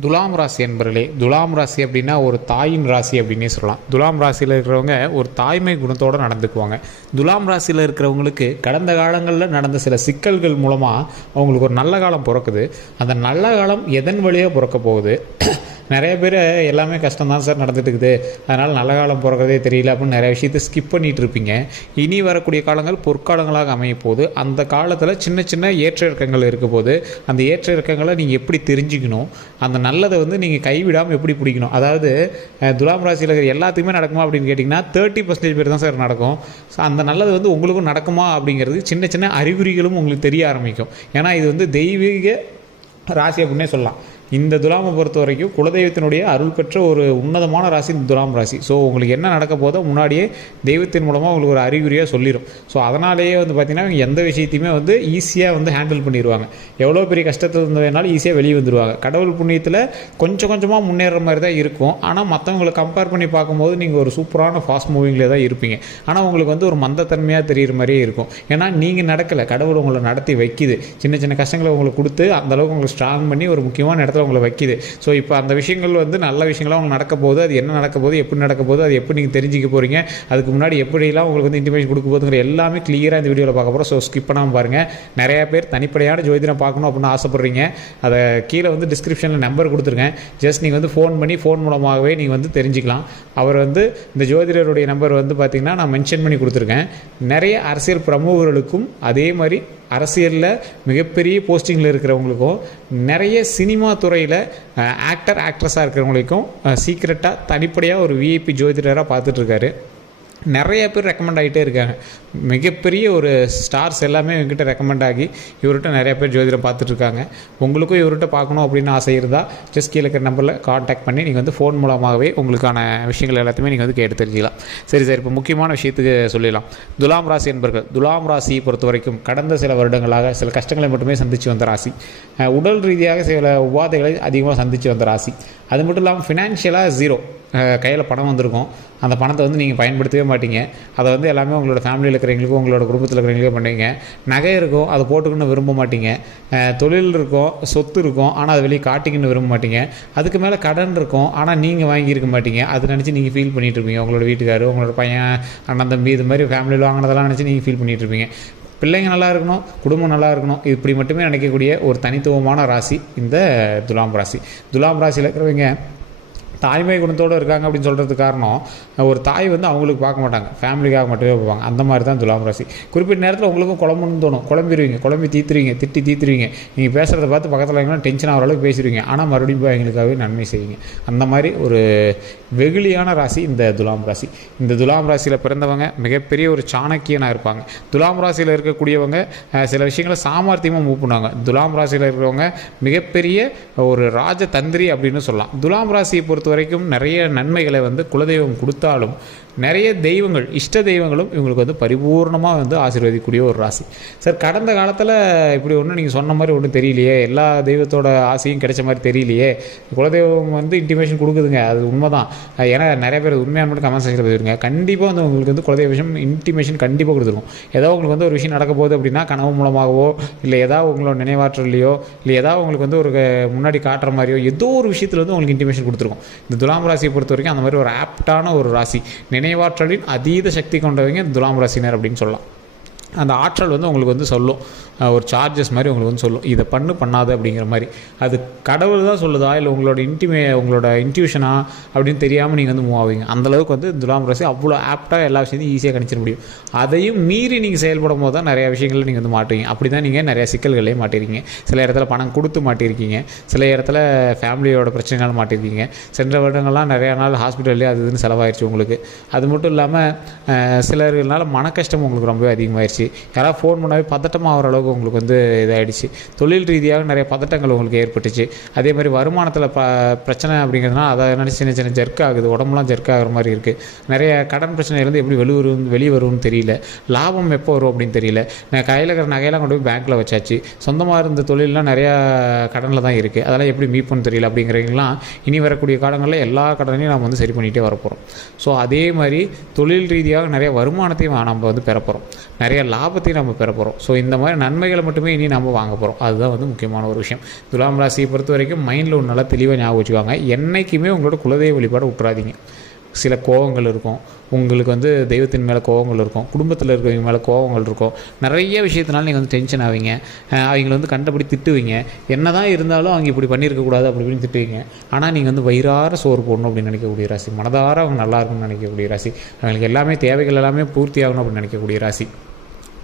துலாம் ராசி என்பர்களே துலாம் ராசி அப்படின்னா ஒரு தாயின் ராசி அப்படின்னே சொல்லலாம். துலாம் ராசியில் இருக்கிறவங்க ஒரு தாய்மை குணத்தோடு நடந்துக்குவாங்க. துலாம் ராசியில் இருக்கிறவங்களுக்கு கடந்த காலங்களில் நடந்த சில சிக்கல்கள் மூலமாக அவங்களுக்கு ஒரு நல்ல காலம் பிறக்குது. அந்த நல்ல காலம் எதன் வழியாக பிறக்க போகுது? நிறைய பேர் எல்லாமே கஷ்டம் தான் சார் நடந்துட்டு இருக்குது அதனால் நல்ல காலம் போகிறதே தெரியல அப்படின்னு நிறைய விஷயத்தை ஸ்கிப் பண்ணிட்டு இருப்பீங்க இனி வரக்கூடிய காலங்கள் பொற்காலங்களாக அமைய போகுது அந்த காலத்தில் சின்ன சின்ன ஏற்ற இறக்கங்கள் இருக்க போது அந்த ஏற்ற இறக்கங்களை நீங்கள் எப்படி தெரிஞ்சுக்கணும்? அந்த நல்லதை வந்து நீங்கள் கைவிடாமல் எப்படி பிடிக்கணும்? அதாவது துலாம் ராசியில் இருக்கிற எல்லாத்துக்குமே நடக்குமா அப்படின்னு கேட்டிங்கன்னா தேர்ட்டி பர்சன்டேஜ் பேர் தான் சார் நடக்கும். ஸோ அந்த நல்லது வந்து உங்களுக்கும் நடக்குமா அப்படிங்கிறது சின்ன சின்ன அறிகுறிகளும் உங்களுக்கு தெரிய ஆரம்பிக்கும். ஏன்னா இது வந்து தெய்வீக ராசி அப்படின்னே சொல்லலாம். இந்த துலாமை பொறுத்த வரைக்கும் குலதெய்வத்தினுடைய அருள் பெற்ற ஒரு உன்னதமான ராசி இந்த துலாம் ராசி. ஸோ உங்களுக்கு என்ன நடக்க போதோ முன்னாடியே தெய்வத்தின் மூலமாக உங்களுக்கு ஒரு அறிகுறியாக சொல்லிடும் ஸோ அதனாலேயே வந்து பார்த்திங்கன்னா எந்த விஷயத்தையுமே வந்து ஈஸியாக வந்து ஹேண்டில் பண்ணிடுவாங்க எவ்வளோ பெரிய கஷ்டத்தில் வேணாலும் ஈஸியாக வெளியே வந்துடுவாங்க கடவுள் புண்ணியத்தில் கொஞ்சம் கொஞ்சமாக முன்னேற மாதிரி தான் இருக்கும். ஆனால் மற்றவங்களை கம்பேர் பண்ணி பார்க்கும்போது நீங்கள் ஒரு சூப்பரான ஃபாஸ்ட் மூவிங்கில் தான் இருப்பீங்க. ஆனால் உங்களுக்கு வந்து ஒரு மந்தத்தன்மையாக தெரிகிற மாதிரியே இருக்கும். ஏன்னா நீங்கள் நடக்கலை. கடவுள் உங்களை நடத்தி வைக்கிது. சின்ன சின்ன கஷ்டங்களை உங்களுக்கு கொடுத்து அந்தளவுக்கு உங்களுக்கு ஸ்ட்ராங் பண்ணி ஒரு முக்கியமான இடத்துல உங்களை வைக்குது. ஸோ இப்போ அந்த விஷயங்கள் வந்து நல்ல விஷயங்களாக உங்களுக்கு நடக்க போகுது அது என்ன நடக்க போகுது எப்படி நடக்க போகுது அது எப்படி நீங்கள் தெரிஞ்சிக்க போகிறீங்க அதுக்கு முன்னாடி எப்படிலாம் உங்களுக்கு வந்து இன்டிமேஷன் கொடுக்க போகுதுங்கிற எல்லாமே கிளியராக இந்த வீடியோவில் பார்க்க போகிறோம் ஸோ ஸ்கிப் பண்ணாமல் பாருங்கள் நிறையா பேர் தனிப்படையான ஜோதிடம் பார்க்கணும் அப்படின்னு ஆசைப்பட்றீங்க. அதை கீழே வந்து டிஸ்கிரிப்ஷனில் நம்பர் கொடுத்துருக்கேன் ஜஸ்ட் நீங்கள் வந்து ஃபோன் பண்ணி ஃபோன் மூலமாகவே நீங்கள் வந்து தெரிஞ்சுக்கலாம். அவர் வந்து இந்த ஜோதிடருடைய நம்பர் வந்து பார்த்திங்கன்னா நான் மென்ஷன் பண்ணி கொடுத்துருக்கேன். நிறைய அரசியல் பிரமுகர்களுக்கும் அதே மாதிரி அரசியலில் மிகப்பெரிய போஸ்டிங்கில் இருக்கிறவங்களுக்கும் நிறைய சினிமா துறையில் ஆக்டர் ஆக்ட்ரஸாக இருக்கிறவங்களுக்கும் சீக்ரெட்டாக தனிப்படையாக ஒரு விஐபி ஜோதிடராக பார்த்துட்ருக்காரு நிறைய பேர் ரெக்கமெண்ட் ஆகிட்டே இருக்காங்க. மிகப்பெரிய ஒரு ஸ்டார்ஸ் எல்லாமே இவங்ககிட்ட ரெக்கமெண்ட் ஆகி இவர்கிட்ட நிறைய பேர் ஜோதிடம் பார்த்துட்டு இருக்காங்க. உங்களுக்கும் இவர்கிட்ட பார்க்கணும் அப்படின்னு ஆசை இருந்தால் ஜஸ்ட் கீழே இருக்கிற நம்பரில் காண்டாக்ட் பண்ணி நீங்கள் வந்து ஃபோன் மூலமாகவே உங்களுக்கான விஷயங்கள் எல்லாத்தையுமே நீங்கள் வந்து கேட்டு தெரிஞ்சிக்கலாம். சரி சார். இப்போ முக்கியமான விஷயத்துக்கு சொல்லிடலாம். துலாம் ராசி என்பர்கள். துலாம் ராசியை பொறுத்த வரைக்கும் கடந்த சில வருடங்களாக சில கஷ்டங்களை மட்டுமே சந்தித்து வந்த ராசி. உடல் ரீதியாக சில உபாதைகளை அதிகமாக சந்தித்து வந்த ராசி. அது மட்டும் இல்லாமல் ஃபினான்ஷியலாக ஜீரோ கையில் பணம் வந்திருக்கும். அந்த பணத்தை வந்து நீங்கள் பயன்படுத்தவே மாட்டீங்க. அதை வந்து எல்லாமே உங்களோட ஃபேமிலியில் இருக்கிறவங்களுக்கும் உங்களோட குடும்பத்தில் இருக்கிறவங்களுக்கும் பண்ணுவீங்க நகை இருக்கும் அதை போட்டுக்கணும்னு விரும்ப மாட்டீங்க. தொழில் இருக்கும் சொத்து இருக்கும் ஆனால் அதை வெளியே காட்டிக்கணும்னு விரும்ப மாட்டீங்க. அதுக்கு மேலே கடன் இருக்கும் ஆனால் நீங்கள் வாங்கியிருக்க மாட்டீங்க. அதை நினச்சி நீங்கள் ஃபீல் பண்ணிட்டு இருப்பீங்க. உங்களோட வீட்டுக்காரர் உங்களோட பையன் அண்ணன் தம்பி இது மாதிரி ஃபேமிலியில் வாங்கினதெல்லாம் நினச்சி நீங்கள் ஃபீல் பண்ணிகிட்டு இருப்பீங்க. பிள்ளைங்க நல்லா இருக்கணும் குடும்பம் நல்லா இருக்கணும். இப்படி மட்டுமே நினைக்கக்கூடிய ஒரு தனித்துவமான ராசி இந்த துலாம் ராசி. துலாம் ராசியில் இருக்கிறவங்க தாய்மை குணத்தோடு இருக்காங்க அப்படின்னு சொல்கிறதுக்கு காரணம் ஒரு தாய் வந்து அவங்களுக்கு பார்க்க மாட்டாங்க. ஃபேமிலிக்காக மட்டுமே பார்ப்பாங்க. அந்த மாதிரி தான் துலாம் ராசி. குறிப்பிட்ட நேரத்தில் உங்களுக்கும் குழம்புன்னு தோணும். குழம்பிடுவீங்க குழம்பி தீத்துருவீங்க. திட்டி தீத்துருவீங்க. நீங்கள் பேசுகிறத பார்த்து பக்கத்தில் எங்கன்னா டென்ஷன் ஆகிற அளவுக்கு பேசிடுவீங்க ஆனால் மறுபடியும் போய் எங்களுக்காகவே நன்மை செய்வீங்க. அந்த மாதிரி ஒரு வெகுளியான ராசி இந்த துலாம் ராசி. இந்த துலாம் ராசியில் பிறந்தவங்க மிகப்பெரிய ஒரு சாணக்கியனாக இருப்பாங்க. துலாம் ராசியில் இருக்கக்கூடியவங்க சில விஷயங்களை சாமர்த்தியமாக மூவ் பண்ணுவாங்க. துலாம் ராசியில் இருக்கிறவங்க மிகப்பெரிய ஒரு ராஜதந்திரி அப்படின்னு சொல்லலாம். துலாம் ராசியை பொறுத்த வரைக்கும் நிறைய நன்மைகளை வந்து குலதெய்வம் கொடுத்தாலும் நிறைய தெய்வங்கள் இஷ்ட தெய்வங்களும் இவங்களுக்கு வந்து பரிபூர்ணமாக வந்து ஆசீர்வதிக்கக்கூடிய ஒரு ராசி. சார் கடந்த காலத்தில் இப்படி ஒன்றும் நீங்கள் சொன்ன மாதிரி ஒன்றும் தெரியலையே. எல்லா தெய்வத்தோட ஆசையும் கிடைச்ச மாதிரி தெரியலையே. குலதெய்வம் வந்து இன்டிமேஷன் கொடுக்குதுங்க. அது உண்மை தான் ஏன்னா நிறைய பேர் உண்மையான மட்டும் கமெண்ட் செக்ஷன் பதிவிடுங்க கண்டிப்பாக வந்து உங்களுக்கு வந்து குலதெய்வ விஷயம் இன்டிமேஷன் கண்டிப்பாக கொடுத்துருக்கும் ஏதோ உங்களுக்கு வந்து ஒரு விஷயம் நடக்க போகுது அப்படின்னா கனவு மூலமாகவோ இல்லை ஏதாவது உங்களோட நினைவாற்றலையோ இல்லை ஏதாவது உங்களுக்கு வந்து ஒரு க- முன்னாடி காட்டுற மாதிரியோ ஏதோ ஒரு விஷயத்தில் வந்து உங்களுக்கு இன்டிமேஷன் கொடுத்துருக்கும். இந்த துலாம் ராசியை பொறுத்த வரைக்கும் அந்த மாதிரி ஒரு ஆப்டான ஒரு ராசி. நினைவாற்றலின் அதீத சக்தி கொண்டவங்க துலாம் ராசினர் அப்படின்னு சொல்லலாம். அந்த ஆற்றல் வந்து உங்களுக்கு வந்து சொல்லும். ஒரு சார்ஜஸ் மாதிரி உங்களுக்கு வந்து சொல்லும். இதை பண்ணு பண்ணாது அப்படிங்கிற மாதிரி. அது கடவுள் தான் சொல்லுதா? இல்லை உங்களோட இன்டிமே உங்களோட இன்ட்யூஷனா அப்படின்னு தெரியாமல் நீங்கள் வந்து மூவ் ஆவீங்க. அந்தளவுக்கு வந்து துலாம் ராசி அவ்வளோ ஆப்டாக எல்லா விஷயத்தையும் ஈஸியாக கணிச்சிட முடியும். அதையும் மீறி நீங்கள் செயல்படும் போது தான் நிறையா விஷயங்களில் நீங்கள் வந்து மாட்டுவீங்க. அப்படி தான் நீங்கள் நிறையா சிக்கல்களே மாட்டிருக்கீங்க. சில இடத்துல பணம் கொடுத்து மாட்டிருக்கீங்க. சில இடத்துல ஃபேமிலியோட பிரச்சனைகள் மாட்டிருக்கீங்க. சென்ற வருடங்கள்லாம் நிறையா நாள் ஹாஸ்பிட்டல்லே அது இதுன்னு செலவாயிருச்சு உங்களுக்கு. அது மட்டும் இல்லாமல் சிலர்னால மன கஷ்டம் உங்களுக்கு ரொம்பவே ஆயிடுச்சு. யாராவது ஃபோன் பண்ணாவே பதட்டமாக ஆகிற அளவுக்கு உங்களுக்கு வந்து இதாகிடுச்சு தொழில் ரீதியாக நிறைய பதட்டங்கள் உங்களுக்கு ஏற்பட்டுச்சு. அதே மாதிரி வருமானத்தில் ப பிரச்சனை அப்படிங்கிறதுனா அதை நினச்சி சின்ன சின்ன ஜெர்க் ஆகுது. உடம்புலாம் ஜெர்க் ஆகிற மாதிரி இருக்குது நிறைய கடன் பிரச்சனையிலேருந்து எப்படி வெளி வரும் வெளியே வரும்னு தெரியல. லாபம் எப்போ வரும் அப்படின்னு தெரியல. நான் கையில் இருக்கிற நகையெல்லாம் கொண்டு போய் பேங்க்கில் வச்சாச்சு. சொந்தமாக இருந்த தொழிலெலாம் நிறையா கடனில் தான் இருக்குது அதெல்லாம் எப்படி மீட் பண்ண தெரியல அப்படிங்கிறவங்களாம் இனி வரக்கூடிய காலங்களில் எல்லா கடனையும் நம்ம வந்து சரி பண்ணிகிட்டே வரப்போகிறோம் ஸோ அதே மாதிரி தொழில் ரீதியாக நிறைய வருமானத்தையும் நம்ம வந்து பெறப்போகிறோம் நிறைய லாபத்தையும் நம்ம பெற போகிறோம் ஸோ இந்த மாதிரி நன்மைகளை மட்டுமே இனி நம்ம வாங்க போகிறோம் அதுதான் வந்து முக்கியமான ஒரு விஷயம். துலாம் ராசியை பொறுத்த வரைக்கும் மைண்டில் ஒரு நல்லா தெளிவாக ஞாபகம் வச்சுக்காங்க. என்றைக்குமே உங்களோட குலதெய்வ வழிபாடு விட்டுறாதீங்க. சில கோவங்கள் இருக்கும். உங்களுக்கு வந்து தெய்வத்தின் மேலே கோவங்கள் இருக்கும். குடும்பத்தில் இருக்கிறவங்க மேலே கோவங்கள் இருக்கும். நிறைய விஷயத்தினால நீங்கள் வந்து டென்ஷன் ஆவீங்க. அவங்கள வந்து கண்டபடி திட்டுவீங்க. என்ன தான் இருந்தாலும் அவங்க இப்படி பண்ணியிருக்கக்கூடாது அப்படி இப்படின்னு திட்டுவீங்க. ஆனால் நீங்கள் வந்து வயிறார சோறு போடணும் அப்படின்னு நினைக்கக்கூடிய ராசி. மனதார அவங்க நல்லா இருக்கணும்னு நினைக்கக்கூடிய ராசி. அவங்களுக்கு எல்லாமே தேவைகள் எல்லாமே பூர்த்தி ஆகணும் அப்படின்னு நினைக்கக்கூடிய ராசி.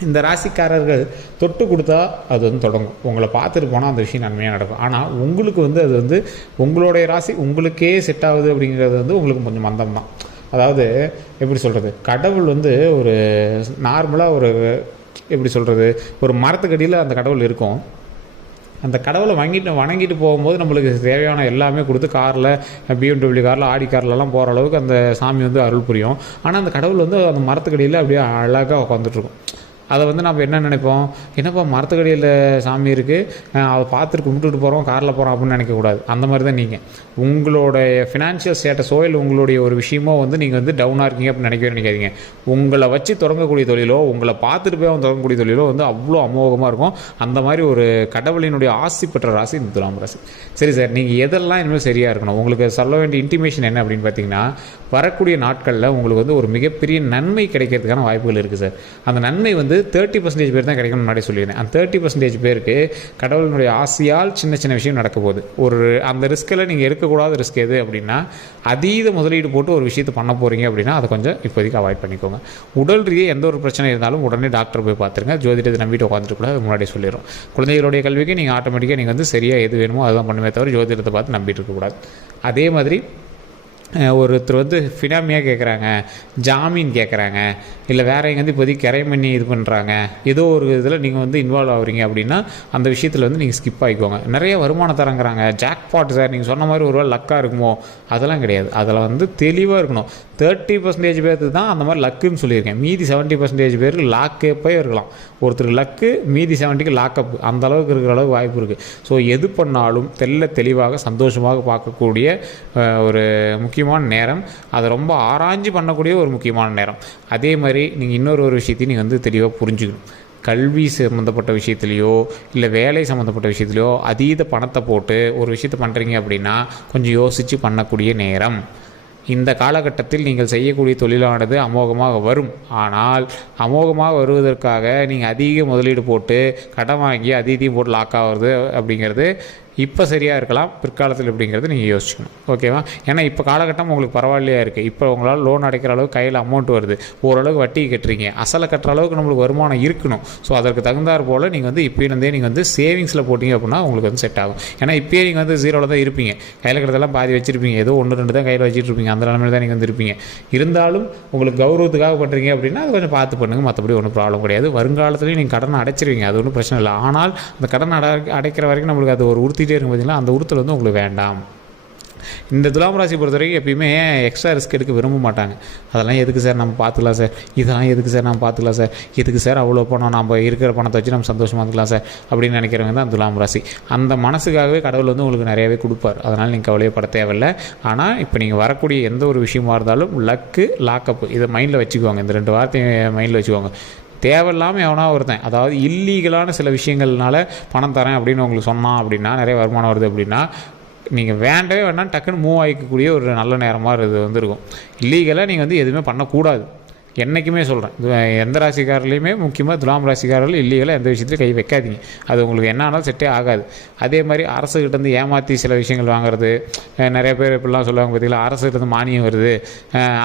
இந்த ராசிக்காரர்கள் தொட்டு கொடுத்தா அது வந்து தொடங்கும். உங்களை பார்த்துட்டு போனால் அந்த விஷயம் நன்மையாக நடக்கும். ஆனால் உங்களுக்கு வந்து அது வந்து உங்களுடைய ராசி உங்களுக்கே செட் ஆகுது அப்படிங்கிறது வந்து உங்களுக்கு கொஞ்சம் மந்தம் தான். அதாவது எப்படி சொல்கிறது கடவுள் வந்து ஒரு நார்மலாக ஒரு எப்படி சொல்கிறது ஒரு மரத்துக்கடியில் அந்த கடவுள் இருக்கும். அந்த கடவுளை வாங்கிட்டு வணங்கிட்டு போகும்போது நம்மளுக்கு தேவையான எல்லாமே கொடுத்து காரில் பிஎம்டபிள்யூ காரில் ஆடி கார்லலாம் போகிற அளவுக்கு அந்த சாமி வந்து அருள் புரியும். ஆனால் அந்த கடவுள் வந்து அந்த மரத்துக்கடியில் அப்படியே அழகாக உட்காந்துட்ருக்கும் அதை வந்து நம்ம என்ன நினைப்போம்? என்னப்பா மரத்துக்கடியில் சாமி இருக்குது அதை பார்த்துட்டு கும்பிட்டுட்டு போகிறோம் காரில் போகிறோம் அப்படின்னு நினைக்கக்கூடாது அந்த மாதிரி தான் நீங்கள் உங்களுடைய ஃபினான்ஷியல் ஸ்டேட்டஸோ இல்லை உங்களுடைய ஒரு விஷயமோ வந்து நீங்கள் வந்து டவுனாக இருக்கீங்க அப்படின்னு நினைக்கவே நினைக்காதீங்க. உங்களை வச்சு தொடங்கக்கூடிய தொழிலோ உங்களை பார்த்துட்டு போய் அவன் தொடங்கக்கூடிய தொழிலோ வந்து அவ்வளோ அமோகமாக இருக்கும். அந்த மாதிரி ஒரு கடவுளினுடைய ஆசி பெற்ற ராசி இந்த துலாம் ராசி. சரி சார் நீங்கள் எதெல்லாம் இனிமேல் சரியாக இருக்கணும்? உங்களுக்கு சொல்ல வேண்டிய இன்டிமேஷன் என்ன அப்படின்னு பார்த்தீங்கன்னா வரக்கூடிய நாட்களில் உங்களுக்கு வந்து ஒரு மிகப்பெரிய நன்மை கிடைக்கிறதுக்கான வாய்ப்புகள் இருக்குது சார் அந்த நன்மை வந்து தேர்ட்டி பர்சன்டேஜ் பேர் தான் கிடைக்கும் முன்னாடி சொல்லியிருந்தேன். அந்த தேர்ட்டி பர்சன்டேஜ் பேருக்கு கடவுளினுடைய ஆசையால் சின்ன சின்ன விஷயம் நடக்க போகுது. ஒரு அந்த ரிஸ்கில் நீங்கள் எடுக்கக்கூடாத ரிஸ்க் எது அப்படின்னா அதீத முதலீடு போட்டு ஒரு விஷயத்தை பண்ண போகிறீங்க அப்படின்னா அதை கொஞ்சம் இப்போதைக்கு அவாய்ட் பண்ணிக்கோங்க. உடல் ரீதியாக எந்த ஒரு பிரச்சனை இருந்தாலும் உடனே டாக்டர் போய் பார்த்துருங்க. ஜோதிடத்தை நம்பிட்டு உட்காந்துட்டு கூட அது முன்னாடி சொல்லிடும் குழந்தைகளுடைய கல்விக்கு நீங்கள் ஆட்டோமேட்டிக்காக நீங்கள் வந்து சரியாக எது வேணுமோ அதுதான் பண்ணுமே தவிர ஜோதிடத்தை பார்த்து நம்பிட்டு இருக்கக்கூடாது. அதே மாதிரி ஒருத்தர் வந்து ஃபினாமியாக கேட்குறாங்க ஜாமீன் கேட்குறாங்க இல்லை வேற எங்கேருந்து இப்போதைக்கு கிரை பண்ணி இது பண்ணுறாங்க ஏதோ ஒரு இதில் நீங்கள் வந்து இன்வால்வ் ஆகுறீங்க அப்படின்னா அந்த விஷயத்தில் வந்து நீங்கள் ஸ்கிப் ஆகிக்கோங்க. நிறைய வருமானம் தரங்கிறாங்க. ஜாக்பாட் சார் நீங்கள் சொன்ன மாதிரி ஒரு வேளை லக்காக இருக்குமோ? அதெல்லாம் கிடையாது. அதில் வந்து தெளிவாக இருக்கணும். தேர்ட்டி பர்சன்டேஜ் பேருக்கு தான் அந்த மாதிரி லக்குன்னு சொல்லியிருக்கேன். மீதி செவன்ட்டி பர்சன்டேஜ் பேருக்கு லாக்கப்பே இருக்கலாம். ஒருத்தருக்கு லக்கு மீதி செவன்ட்டிக்கு லாக்கப் அந்த அளவுக்கு இருக்கிற அளவுக்கு வாய்ப்பு இருக்குது ஸோ எது பண்ணாலும் தெல்ல தெளிவாக சந்தோஷமாக பார்க்கக்கூடிய ஒரு முக்கிய முக்கியமான நேரம். அதை ரொம்ப ஆராய்ஞ்சு பண்ணக்கூடிய ஒரு முக்கியமான நேரம். அதே மாதிரி நீங்கள் இன்னொரு ஒரு விஷயத்தையும் நீங்கள் வந்து தெளிவாக புரிஞ்சுக்கணும். கல்வி சம்மந்தப்பட்ட விஷயத்துலையோ இல்லை வேலை சம்மந்தப்பட்ட விஷயத்துலையோ அதீத பணத்தை போட்டு ஒரு விஷயத்தை பண்ணுறீங்க அப்படின்னா கொஞ்சம் யோசித்து பண்ணக்கூடிய நேரம். இந்த காலகட்டத்தில் நீங்கள் செய்யக்கூடிய தொழிலானது அமோகமாக வரும். ஆனால் அமோகமாக வருவதற்காக நீங்கள் அதிக முதலீடு போட்டு கடன் வாங்கி அதிகம் போட்டு லாக் ஆகிறது அப்படிங்கிறது இப்போ சரியாக இருக்கலாம் பிற்காலத்தில் எப்படிங்கிறது நீங்கள் யோசிச்சுக்கணும். ஓகேவா ஏன்னா இப்போ காலகட்டம் உங்களுக்கு பரவாயில்லையா இருக்குது இப்போ உங்களால் லோன் அடைக்கிற அளவுக்கு கையில் அமௌண்ட் வருது. ஓரளவுக்கு வட்டி கட்டுறீங்க. அசலை கட்டுற அளவுக்கு நம்மளுக்கு வருமானம் இருக்கணும். ஸோ அதற்கு தகுந்தாற் போல் நீங்கள் வந்து இப்போயிருந்தே நீங்கள் வந்து சேவிங்ஸில் போட்டிங்க அப்படின்னா உங்களுக்கு வந்து செட் ஆகும். ஏன்னா இப்போயே நீங்கள் வந்து ஜீரோவில் தான் இருப்பீங்க. கையில் கிட்டதெல்லாம் பாதி வச்சிருப்பீங்க. ஏதோ ஒன்று ரெண்டு தான் கையில் வச்சுட்டு இருப்பீங்க. அந்த நிலமையில தான் நீங்கள் வந்து இருப்பீங்க. இருந்தாலும் உங்களுக்கு கௌரவத்துக்காக பண்ணுறீங்க அப்படின்னா அது கொஞ்சம் பார்த்து பண்ணுங்கள் மற்றபடி ஒன்றும் ப்ராப்ளம் கிடையாது. வருங்காலத்துலேயும் நீங்கள் கடனை அடைச்சிருவீங்க. அது ஒன்றும் பிரச்சனை இல்லை. ஆனால் அந்த கடன் அடை அடைக்கிற வரைக்கும் நம்மளுக்கு அது ஒரு உறுதி உறுத்திட்டே இருக்கும் அந்த உறுத்தல் வந்து உங்களுக்கு வேண்டாம். இந்த துலாம் ராசி பொறுத்த வரைக்கும் எப்பயுமே எக்ஸ்ட்ரா ரிஸ்க் எடுக்க விரும்ப மாட்டாங்க. அதெல்லாம் எதுக்கு சார் நம்ம பார்த்துக்கலாம் சார் இதெல்லாம் எதுக்கு சார் நம்ம பார்த்துக்கலாம் சார் எதுக்கு சார் அவ்வளோ பணம்? நம்ம இருக்கிற பணத்தை வச்சு நம்ம சந்தோஷமாக இருக்கலாம் சார் அப்படின்னு நினைக்கிறவங்க தான் துலாம் ராசி. அந்த மனசுக்காகவே கடவுள் வந்து உங்களுக்கு நிறையவே கொடுப்பார். அதனால் நீங்கள் கவலையப்பட தேவையில்லை. ஆனால் இப்போ நீங்கள் வரக்கூடிய எந்த ஒரு விஷயமா இருந்தாலும் லக்கு லாக்கப் இதை மைண்டில் வச்சுக்குவாங்க இந்த ரெண்டு வார்த்தையை மைண்டில் வச்சுக்குவாங்க தேவையில்லாமல் எவனா ஒருத்தன் அதாவது இல்லீகலான சில விஷயங்கள்னால பணம் தரேன் அப்படின்னு உங்களுக்கு சொன்னான் அப்படின்னா நிறைய வருமானம் வருது அப்படின்னா நீங்கள் வேண்டவே வேண்டாம் டக்குன்னு மூவ் ஆகிக்கக்கூடிய ஒரு நல்ல நேரமாக இது வந்துருக்கும் இல்லீகலாக நீங்கள் வந்து எதுவுமே பண்ணக்கூடாது. என்றைக்குமே சொல்கிறேன் எந்த ராசிக்காரர்லையுமே முக்கியமாக துலாம் ராசிக்காரர்கள் இல்லீகலாக எந்த விஷயத்துலையும் கை வைக்காதீங்க. அது உங்களுக்கு என்ன ஆனாலும் செட்டே ஆகாது. அதே மாதிரி அரசுகிட்டேருந்து ஏமாற்றி சில விஷயங்கள் வாங்குறது நிறைய பேர் இப்படிலாம் சொல்லுவாங்க பார்த்தீங்களா அரசுகிட்டேருந்து மானியம் வருது.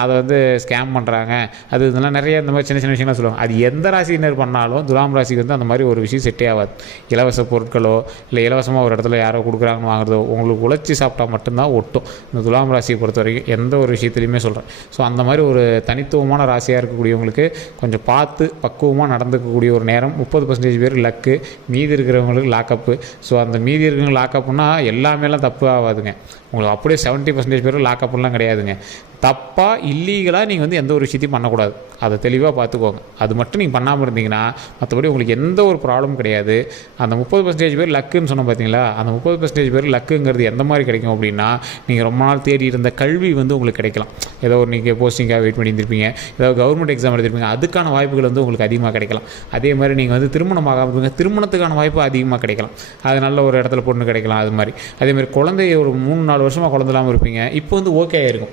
அதை வந்து ஸ்கேம் பண்ணுறாங்க அது இதெல்லாம் நிறைய இந்த மாதிரி சின்ன சின்ன விஷயங்கள்லாம் சொல்லுவாங்க. அது எந்த ராசினர் பண்ணாலும் துலாம் ராசிக்கு வந்து அந்த மாதிரி ஒரு விஷயம் செட்டே ஆகாது. இலவச பொருட்களோ இல்லை இலவசமாக ஒரு இடத்துல யாரோ கொடுக்குறாங்கன்னு வாங்குறதோ உங்களுக்கு உழைச்சி சாப்பிட்டா மட்டும்தான் ஒட்டும். இந்த துலாம் ராசியை பொறுத்த வரைக்கும் எந்த ஒரு விஷயத்துலையுமே சொல்கிறேன் ஸோ அந்த மாதிரி ஒரு தனித்துவமான ராசியாக இருக்கக்கூடியவங்களுக்கு கொஞ்சம் பார்த்து பக்குவமாக நடந்துக்கக்கூடிய ஒரு நேரம். முப்பது பர்சன்டேஜ் பேர் லக்கு மீதி இருக்கிறவங்களுக்கு லாக்கப்பு ஸோ அந்த மீதி இருக்கிறவங்க லாக்கப்புனா எல்லாமேலாம் தப்பு ஆகாதுங்க. உங்களுக்கு அப்படியே செவன்ட்டி பர்சன்டேஜ் பேர் லாக்கப்லாம் கிடையாதுங்க. தப்பாக இல்லீகலாக நீங்கள் வந்து எந்த ஒரு விஷயத்தையும் பண்ணக்கூடாது. அதை தெளிவாக பார்த்துக்கோங்க. அது மட்டும் நீங்கள் பண்ணாமல் இருந்தீங்கன்னா மற்றபடி உங்களுக்கு எந்த ஒரு ப்ராப்ளமும் கிடையாது. அந்த முப்பது பர்சன்டேஜ் பேர் லக்குன்னு சொன்னோம் பார்த்தீங்களா அந்த முப்பது பர்சன்டேஜ் பேர் லக்குங்கிறது எந்த மாதிரி கிடைக்கும் அப்படின்னா நீங்கள் ரொம்ப நாள் தேடி இருந்த கல்வி வந்து உங்களுக்கு கிடைக்கலாம். ஏதோ ஒரு நீங்கள் போஸ்டிங்காக வெயிட் பண்ணியிருந்திருப்பீங்க ஏதோ கவர்மெண்ட் எக்ஸாம் எழுதிருப்பீங்க. அதுக்கான வாய்ப்புகள் வந்து உங்களுக்கு அதிகமாக கிடைக்கலாம். அதே மாதிரி நீங்கள் வந்து திருமணம் ஆகாமல் திருமணத்துக்கான வாய்ப்பு அதிகமாக கிடைக்கலாம். அது நல்ல ஒரு இடத்துல பொண்ணு கிடைக்கலாம் அது மாதிரி. அதே மாதிரி குழந்தை ஒரு மூணு நாலு வருஷமாக குழந்தை இல்லாமல் இருப்பீங்க. இப்போ வந்து ஓகே ஆகிருக்கும்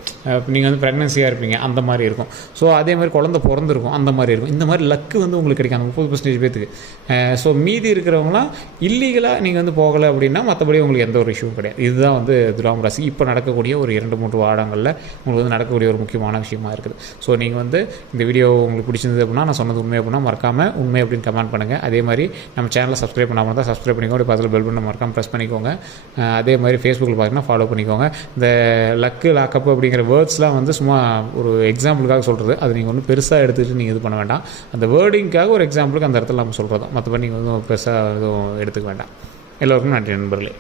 நீங்கள் நீங்கள் வந்து ப்ரெக்னன்சியாக இருப்பீங்க. அந்த மாதிரி இருக்கும். ஸோ அதே மாதிரி குழந்தை பிறந்திருக்கும். அந்த மாதிரி இருக்கும். இந்த மாதிரி லக்கு வந்து உங்களுக்கு கிடைக்கும். அந்த முப்பது பர்சன்டேஜ் பேத்துக்கு. ஸோ மீதி இருக்கிறவங்களாம் இல்லீகலாக நீங்கள் வந்து போகலை அப்படின்னா மற்றபடி உங்களுக்கு எந்த ஒரு இஷ்யூவும் கிடையாது. இதுதான் வந்து துலாம் ராசி. இப்போ நடக்கக்கூடிய ஒரு இரண்டு மூன்று வாரங்களில் உங்களுக்கு வந்து நடக்கக்கூடிய ஒரு முக்கியமான விஷயமா இருக்குது. ஸோ நீங்கள் வந்து இந்த வீடியோ உங்களுக்கு பிடிச்சிருந்தது அப்படின்னா நான் சொன்னது உண்மை அப்படின்னா மறக்காமல் உண்மை அப்படின்னு கமெண்ட் பண்ணுங்கள் அதே மாதிரி நம்ம சேனலை சப்ஸ்கிரைப் பண்ணாமல் தான் சப்ஸ்கிரைப் பண்ணிக்கோங்க. பக்கத்தில் பெல் பண்ண மறக்காமல் ப்ரெஸ் பண்ணிக்கோங்க. அதே மாதிரி ஃபேஸ்புக்கில் பார்த்தீங்கன்னா ஃபாலோ பண்ணிக்கோங்க. இந்த லக்கு லாக்கப் அப்படிங்கிற வேர்ட்ஸ்லாம் வந்து சும்மா ஒரு எக்ஸாம்பிளுக்காக சொல்கிறது அது நீங்கள் ஒன்றும் பெருசாக எடுத்துகிட்டு நீங்கள் இது பண்ண வேண்டாம். அந்த வேர்டிங்க்காக ஒரு எக்ஸாம்பிளுக்கு அந்த இடத்துல நம்ம சொல்கிறது மற்றபடி நீங்கள் வந்து பெருசாக எதுவும் எடுத்துக்க வேண்டாம். எல்லோருக்கும் நன்றி நண்பர்களே.